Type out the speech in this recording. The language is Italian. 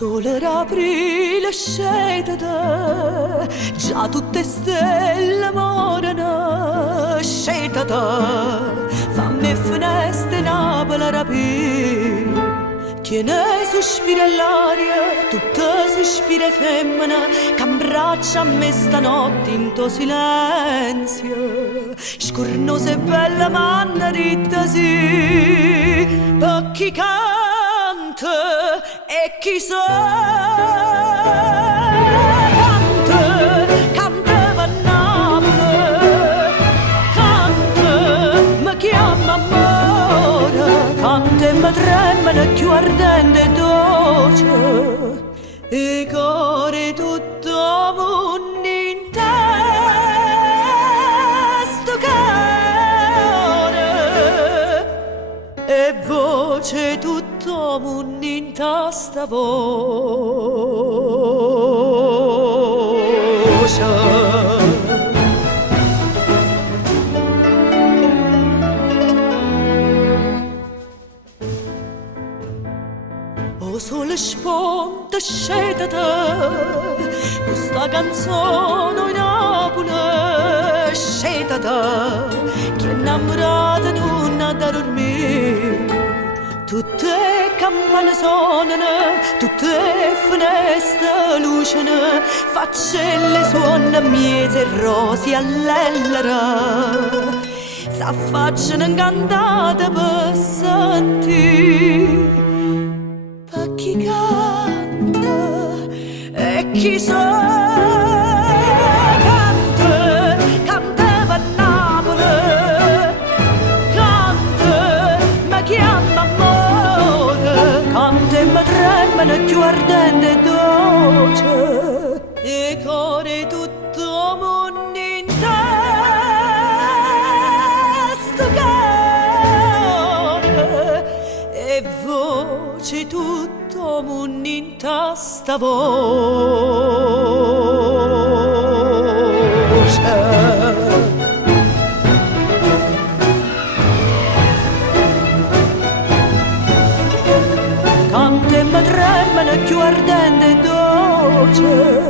sole d'aprile scetata, già tutte stelle morano, scetata, fammi finestre Napoli rapì. Chi ne sospira all'aria, tutta sospira femmina, che abbraccia a me stanotte in tuo silenzio. Scornosa e bella manna ritta sì, per chi canta e chi canta, canta per Napoli, canta, mi chiama amore, canta e mi tremano più ardente e dolce, e cuore tutto mondo in testo care, e voce tutto mondo in testa voce. O sole sponda scetata, questa canzone in Napoli scetata, che innamorata non ha da dormire. Tutte campane suonano, tutte finestre lucciano, faccelle suonano miese e rose all'ellera, s'affacciano incantate per sentire. Per chi canta e chi canta, canta per Napoli, canta, mi chiama amore, canta e mi tremano più ardente e dolce, e cuore tutto mondo in testa care, e voce tutto mondo in testa voce. Canta e mi tremano più ardente e dolce,